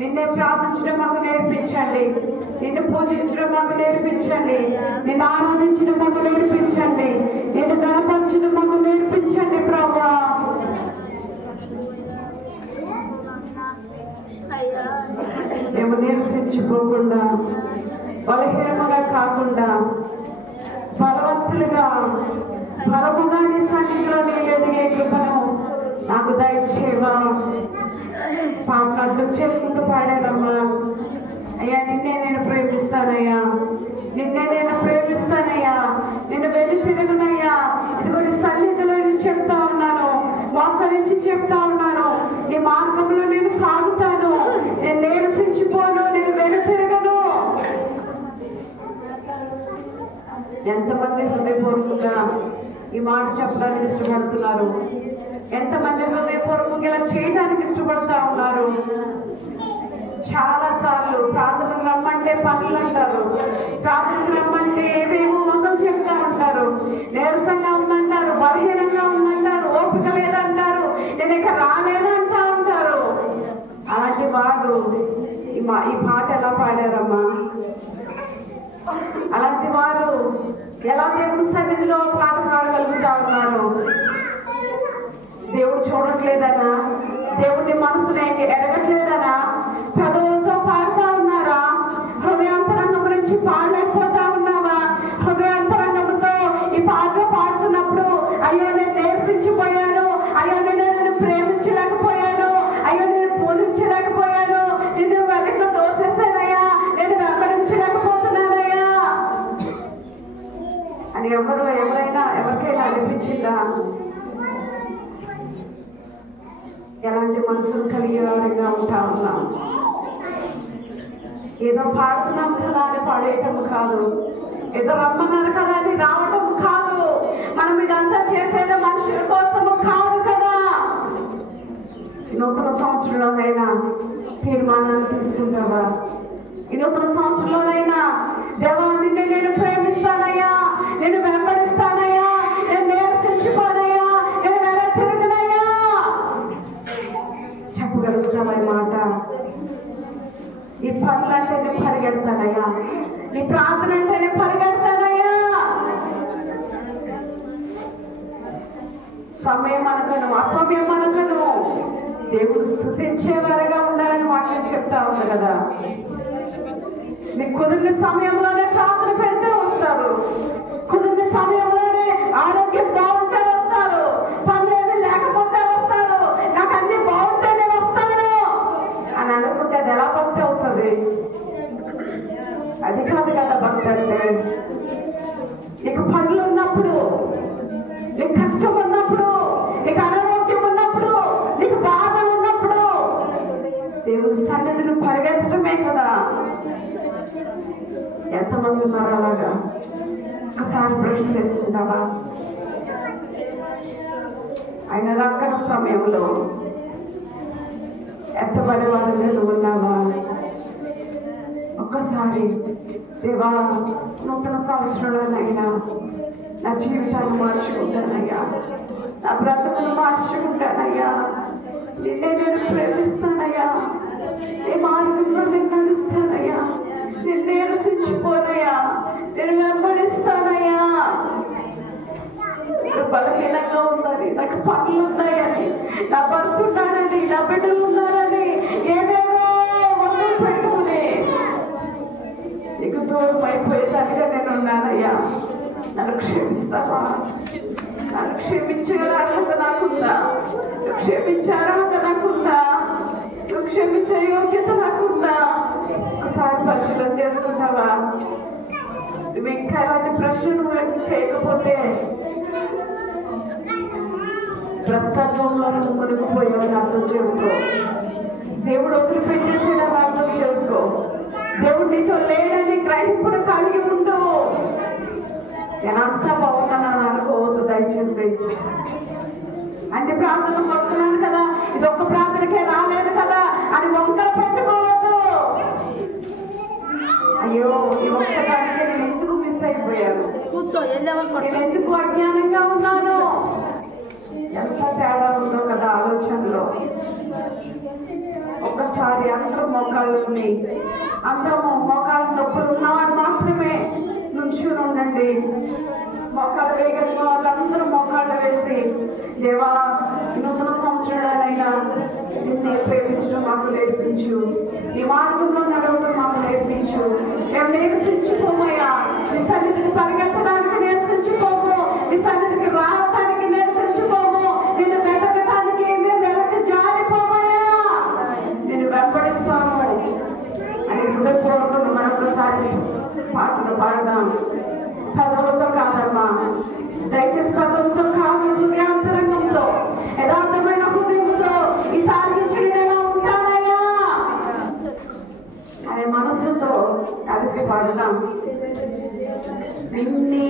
నిన్నే ప్రార్థించడం మాకు నేర్పించండి, నిన్ను పూజించడం మాకు నేర్పించండి, నిన్ను ఆరాధించడం మాకు నేర్పించండి, నిన్ను గణపరచడం మాకు నేర్పించండి ప్రభువా. మేము నిరసించిపోకుండా, బలహీనముగా కాకుండా, బలవంతులుగా బలముగా నీ సన్నిధిలో నేను ఎదిగే కృపను నాకు దయచేవా. పాపను అర్థం చేసుకుంటూ పాడారమ్మా. అయ్యా నిన్నే నేను ప్రేమిస్తానయ్యా, నిన్నే నేను ప్రేమిస్తానయ్యా, నిన్ను వెళ్ళి తిరుగునయ్యా. ఇదిగో నీ సన్నిధిలో నేను చెప్తా ఉన్నాను, మోకరించి చెప్తా ఉన్నాను, నీ మార్గంలో నేను సాగుతాను, నేను నీరసించిపోను, నేను వెళ్ళి తిరగను. ఎంతమంది హృదయపూర్వకంగా ఈ మాట చెప్పడానికి ఇష్టపడుతున్నారు? ఎంతమంది హృదయపూర్వకంగా ఇలా చేయడానికి ఇష్టపడతా ఉన్నారు? చాలా సార్లు ప్రార్థనలు రమ్మంటే పనులు అంటారు, ప్రార్థనలు రమ్మంటే ఏవేమో మొదలు చెప్తా ఉంటారు, నీరసంగా ఉందంటారు, బలహీనంగా ఉందంటారు, ఓపిక లేదంటారు, నేను ఇక రాలేదంటా ఉంటారు. అలాంటి వారు ఈ పాట ఎలా పాడారమ్మా? అలాంటి వారు ఎలా దేవుడి సన్నిధిలో పాట పాడగలుగుతా ఉన్నారు? దేవుడు చూడట్లేదనా? దేవుడి మనసుని ఎరగట్లేదనా? పెదవులతో పాడుతా ఉన్నారా? హృదయాంతరంగం నుంచి పాడలేకపోతా ఉన్నావా? హృదయాంతరంగంతో ఈ పాటలు పాడుతున్నప్పుడు అయ్యో నేను నిరసించిపోయాను, అయ్యో నేను ప్రేమించలేకపోయాను, అయ్యో నేను పూజించలేకపోయాను, నిన్ను వెనక్కి దోసేసానయ్యా, నేను వెంబడించలేకపోతున్నానయ్యా అని ఎవరికైనా అనిపించిందా? ఎలాంటి మనసులు కలిగే వారిగా ఉంటా ఉన్నాం? ఏదో పాడుతున్నాం కదా అని పాడేయటం కాదు, ఏదో రమ్మన్నారు కదా అని రావటం కాదు, మనం ఇదంతా చేసేది మనుషుల కోసము కాదు కదా. నూతన సంవత్సరంలోనైనా తీర్మానాన్ని తీసుకుంటావా? ఈ నూతన సంవత్సరంలోనైనా దేవా నిన్ను నేను ప్రేమిస్తానయ్యా, నేను వెంబడిస్తానయ్యా, నేను నిరసించుకోనయ్యా, నేను వెనక్కి తిరగనయ్యా చెప్పగలుగుతావా ఈ మాట? ఈ పనులంటే నేను పరిగెడతానయ్యా, నీ ప్రార్థన అంటే నేను పరిగెడతానయ్యా. సమయం అనకను, అసమయం అనకను, దేవుడు స్తుతించేవారుగా ఉండాలని వాక్యం చెప్తా ఉంది కదా. మీకు కుదిరిన సమయంలోనే ప్రార్థన పెడితే వస్తారు, కుదిరిన సమయంలోనే ఆరోగ్యం బాగుంటే వస్తారు, పనులేమి లేకపోతే వస్తారు, నాకు అన్ని బాగుంటేనే వస్తాను అని అనుకుంటే అది ఎలా భక్తి అవుతుంది? అది కాదు కదా భక్తి అంటే. నీకు పనులు ఉన్నప్పుడు, నీకు కష్టం ఉన్నప్పుడు, నీకు అనారోగ్యం ఉన్నప్పుడు, నీకు బాధలు ఉన్నప్పుడు దేవుడి సన్నిధిని పరిగెత్తడమే కదా. ఎంతమంది ఉన్నారు అలాగా? ఒకసారి ప్రశ్న చేసుకుంటావా? ఆయన రక్కన సమయంలో ఎత్తబడే వాళ్ళని నువ్వు ఉన్నావా? ఒక్కసారి దేవా నూతన సంవత్సరంలోనైనా నా జీవితాన్ని మార్చుకుంటానయ్యా, నా బ్రతుకును మార్చుకుంటానయ్యా, నిన్నే నేను ప్రేమిస్తానయ్యా, నీ మార్గంలో నేను నడుస్తానయ్యా, నేను నిరసించిపోనయ్యా, నేను వెంబడిస్తానయ్యా. బలహీనంగా ఉందని, నాకు పనులు ఉన్నాయని, నా భర్త ఉన్నానని, నా బిడ్డలు ఉన్నారని ఏదేదో వస్తువులు పెట్టుకుని నీకు దూరం అయిపోయేదానిగా నేను ఉన్నానయ్యా. నన్ను క్షమిస్తావా? నన్ను క్షమించే అర్హత నాకుందా? క్షమించే అర్హత నాకుందా? క్షమించే యోగ్యత నాకుందా? ఒకసారి పరిశీలన చేసుకుంటావా? నువ్వు ఇంకా ఇలాంటి ప్రశ్నలు చేయకపోతే భ్రష్టత్వంలో నువ్వు మునిగిపోయావని అర్థం చేసుకో. దేవుడు వదిలిపెట్టేసేదని అర్థం చేసుకో. దేవుడు నీతో లేడని గ్రహింపును కలిగి ఉండు. నేనంతా బాగున్నానని అనుకోవద్దు దయచేసి. అంటే ప్రార్థనకు వస్తున్నాను కదా, ఇది ఒక్క ప్రార్థనకే రాలేదు కదా అని వంకలు పెట్టుకోవద్దు. అయ్యో ఈ ఒక్కదానికి నేను ఎందుకు మిస్ అయిపోయాను, నేను ఎందుకు అజ్ఞానంగా ఉన్నాను, ఎంత తేడా ఉందో కదా ఆలోచనలో. ఒక్కసారి అందరూ మోకాళ్ళని అందరము మోకాళ్ళ నొప్పులు ఉన్నవారు మాత్రమే నుంచుని ఉండండి. మోకాలు వేయగలిగిన వాళ్ళందరూ మోకాళ్ళు వేసి, దేవా నూతన సంవత్సరాలైనా నిన్నే ప్రేమించడం మాకు నేర్పించు, ఈ మార్గంలో నడవడం మాకు నేర్పించు. మేము నిరసించిపోమయ్యా, నీ సన్నిధికి పరిగెత్తడానికి నిరసించిపోము, నీ సన్నిధికి రావడానికి నిరసించిపోము, నిన్ను వెతకడానికి మేము వెనక్కి జారిపోమయ్యా, నేను వెంబడిస్తాను అని హృదయపూర్వకంగా మరొకసారి పాటలు పాడదాం. పదవులతో కాదమ్మా, దయచేసి పదవులతో కాదు, హృదయాంతరంగంతో యథార్థమైన హృదయంతో ఈసారి చెడుగా ఉంటానయ్యా అనే మనస్సుతో కలిసి పాడదాం. నిన్నే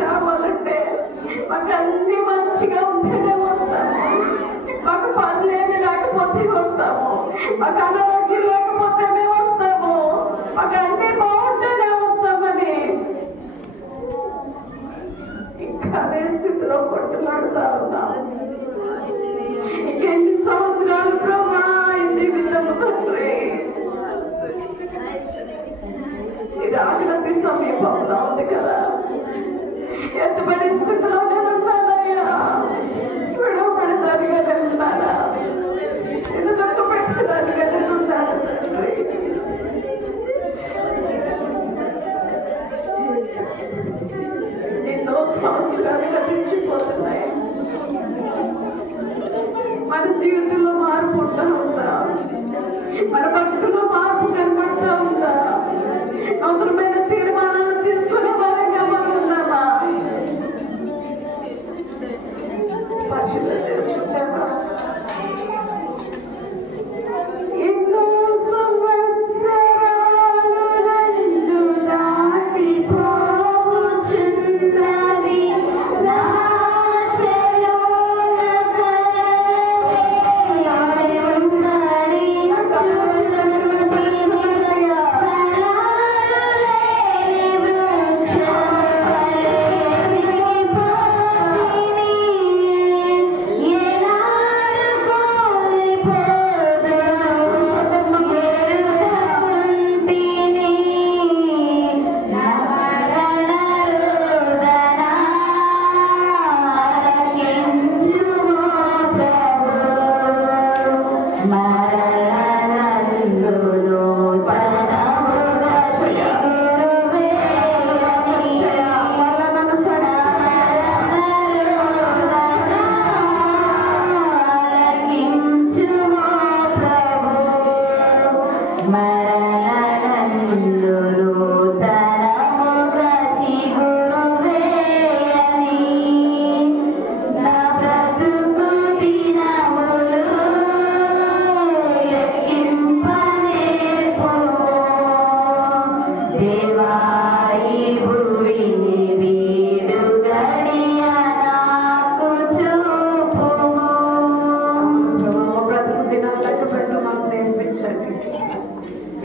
రావాలంటే మాకు అన్ని మంచిగా ఉంటేనే వస్తాము, మాకు పనులేమి లేకపోతే వస్తాము, మాకు అనారోగ్యం లేకపోతే మేము వస్తాము.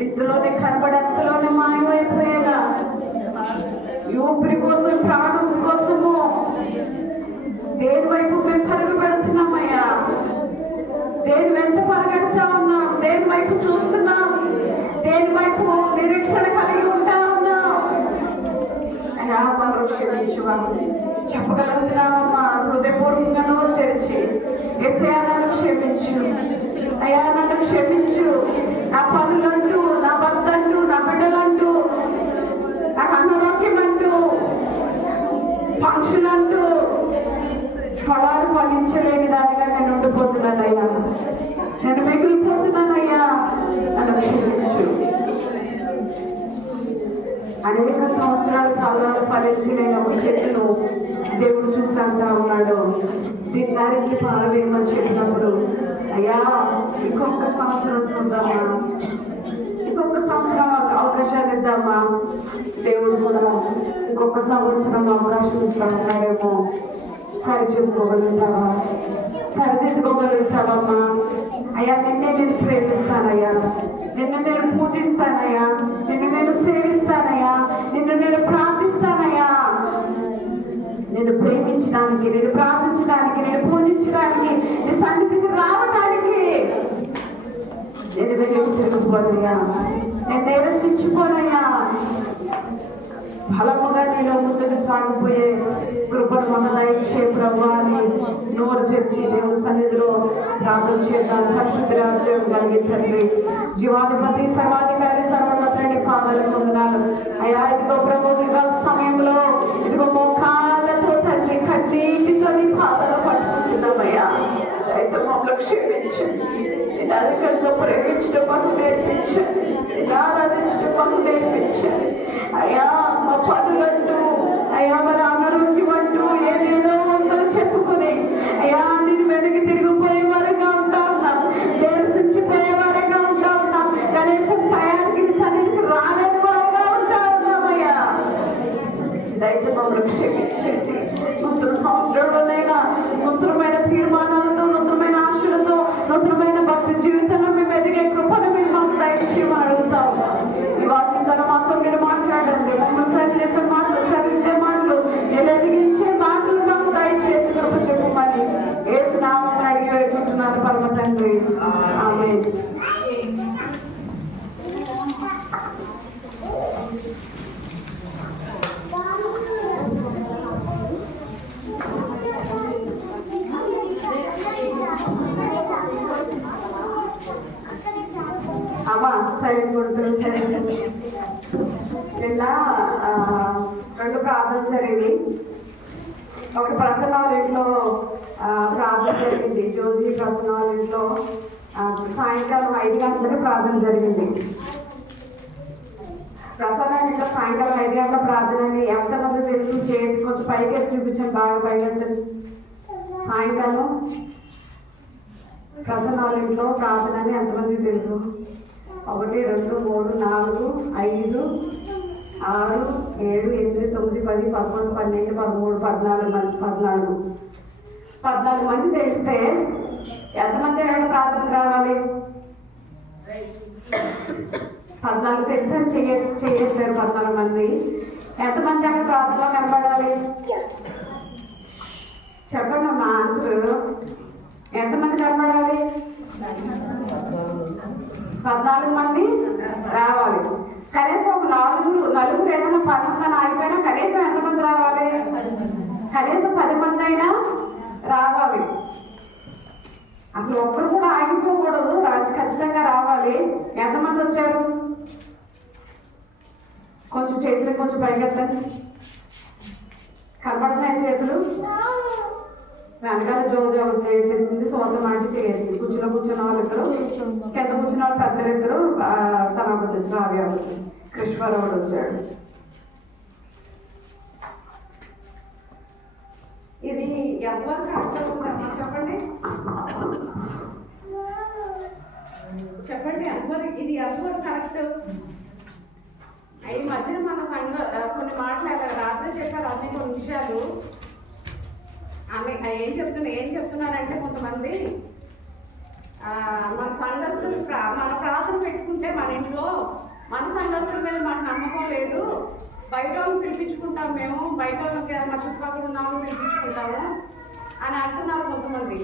ఇందులోనే కనబడంతలోనే మాయమైపోయేలా ఊపిరి కోసం ప్రాణం కోసము దేని వైపు మేము పరుగు పెడుతున్నామయ్యా, దేని వెంట పరిగెడతా ఉన్నాం, దేని వైపు చూస్తున్నాం, దేని వైపు నిరీక్షణ కలిగి ఉంటా ఉన్నాం అయ్యా. మనం క్షమించువా చెప్పగలుగుతున్నామమ్మా, హృదయపూర్వకంగా నోరు తెరిచి యేసయ్యా నన్ను క్షమించు అయ్యా, నన్ను క్షమించు. నా పనులంటూ, నా భర్త అంటూ, నా బిడ్డలంటూ, నాకు అనారోగ్యం అంటూ, ఫంక్షన్ అంటూ ఫలాలు ఫలించలేని దానిగా నేను ఉండిపోతున్నానయ్యా, నేను మిగిలిపోతున్నానయ్యా, నన్ను క్షమించు. అనేక సంవత్సరాల ఫలాలు ఫలించి నేను ఒక చెట్టును దేవుడు చూసి అంటా ఉన్నాడు, దీని దారికి పారవేయమని చెప్పినప్పుడు అయ్యా ఇంకొక సంవత్సరం చూద్దామా, ఇంకొక సంవత్సరం అవకాశాలు ఇద్దామా, దేవుడు కూడా ఇంకొక సంవత్సరం అవకాశం ఇస్తామన్నాడేమో. సరి చేసుకోగలుగుతావా, సరిదిద్దుకోగలుగుతావమ్మా. అయ్యా నిన్నే నేను ప్రేమిస్తానయ్యా, నిన్ను నేను పూజిస్తానయ్యా, నిన్ను నేను సేవిస్తానయ్యా, నిన్ను నేను ప్రార్థిస్తానయ్యా. నేను ప్రేమించడానికి, నేను ప్రార్థించడానికి, నేను పూజించడానికి, నీ సన్నిధికి రావడానికి నేను వెనక్కి తిరిగిపోనయ్యా, నేను నిరసించిపోనయ్యా. బలముగా నీలో ముందుకు సాగిపోయే కృపను మన దయచే ప్రభువా అని నోరు తెరిచి దేవుని సన్నిధిలో ప్రార్థన చేద్దాం. పరిశుద్ధ రాజ్యం కలిగి తండ్రి, జీవాధిపతి, సర్వాధికారి, సర్వోన్నతుని పాదాలకు వందనాలు అయ్యా. ఇదిగో ప్రభు సమయంలో ఇదిగో మోకాళ్ళతో తండ్రి కన్నీటితో నీ పాదాలు పట్టుకుంటున్నామయ్యా. అయితే మమ్మల్ని క్షమించండి, నేను అధికంగా ప్రేమించడం మాకు నేర్పించండి, నేను ఆరాధించడం మాకు నేర్పించండి అయ్యా. మా పనులంటూ అయ్యా, మరి అనారోగ్యం అంటూ ఏదేదో వందలు చెప్పుకుని అయ్యా నేను వెనక్కి తిరిగిపోయేవారుగా ఉంటా ఉన్నాం, నిరసించిపోయేవారుగా ఉంటా ఉన్నాం, కనీసం టయానికి సన్నిధికి రాలేని వారుగా ఉంటా ఉన్నామయ్యా. దయచేసి మమ్మల్ని క్షమించండి. నూతన సంవత్సరంలోనైనా నూతనమైన తీర్మానాలతో, నూతనమైన ఆశలతో, నూతనమైన భక్తి జీవితంలో మేము ఎదిగే కృపను మీరు మాకు దయచేసి అడుగుతాం. ఈ వాక్యం మాతో మీరు మాట్లాడండి, మమ్మల్ని సరి చేసే మాటలు, సరిదిద్దే మాటలు, ఎదిగించే మాటలు మాకు దయచేసి కృప చెప్పమని యేసు నామమున అడిగి వేడుకుంటున్నాను పరమ తండ్రి, ఆమేన్. అమ్మా సరే కొడుతుంది. నిన్న 2 ప్రార్థనలు జరిగింది. ఒకటి ప్రసన్నాలయంలో ప్రార్థన జరిగింది, జోజీ ప్రసన్నాలయంలో సాయంకాలం 5 గంటలకి ప్రార్థన జరిగింది. ప్రసన్నాలయంలో సాయంకాలం 5 గంటల ప్రార్థనని ఎంతమంది తెలుసు? చేసి కొంచెం పైకి చూపించాను, బాగా పైకి. సాయంకాలం ప్రసన్నాలయంలో ప్రార్థనని ఎంతమంది తెలుసు? 1 2 3 4 5 6 7 8 9 10 11 12 13 14 మంది తెలిస్తే ఎంతమంది ప్రార్థన రావాలి? 14 తెలిసి చేయట్లేరు 14 మంది. ఎంతమంది అక్కడ ప్రార్థనలో కనబడాలి? చెప్పండి అమ్మా ఆన్సర్. ఎంతమంది కనబడాలి? 14 మంది రావాలి. కనీసం ఒక నలుగురు ఏమైనా పని ఆగిపోయినా కనీసం ఎంతమంది రావాలి? కనీసం 10 మంది అయినా రావాలి. అసలు ఒక్కరు కూడా ఆగిపోకూడదు, ఖచ్చితంగా రావాలి. ఎంతమంది వచ్చారు? కొంచెం చేతులు కొంచెం పైకెత్తండి. కనపడుతున్నాయి చేతులు? వెనకాల జోజో చేసేసింది, సోదం అంటే చేసింది. కూర్చున్న వాళ్ళిద్దరు, కింద కూర్చున్న వాళ్ళు పెద్దలిద్దరు తన అవ్వదు, శ్రావ్య అవ్వదు. కృష్ణరావుడు వచ్చాడు. ఇది ఎంతవరకు కరెక్ట్ అవుతుందమ్మా చెప్పండి, చెప్పండి ఎంతవరకు ఇది ఎంతవరకు కరెక్ట్? ఈ మధ్యన మన సంఘ కొన్ని మాటలు రాత్రి చెప్పారు, అన్ని కొన్ని విషయాలు అన్ని ఏం చెప్తున్నారంటే కొంతమంది మన సంఘస్థులు మన ప్రార్థన పెట్టుకుంటే మన ఇంట్లో మన సంఘస్థుల మీద మాకు నమ్మకం లేదు, బయట వాళ్ళని పిలిపించుకుంటాం, మేము బయట వాళ్ళకి మా చుట్టుపక్కల ఉన్నాము పిలిపించుకుంటాము అని అంటున్నారు కొంతమంది.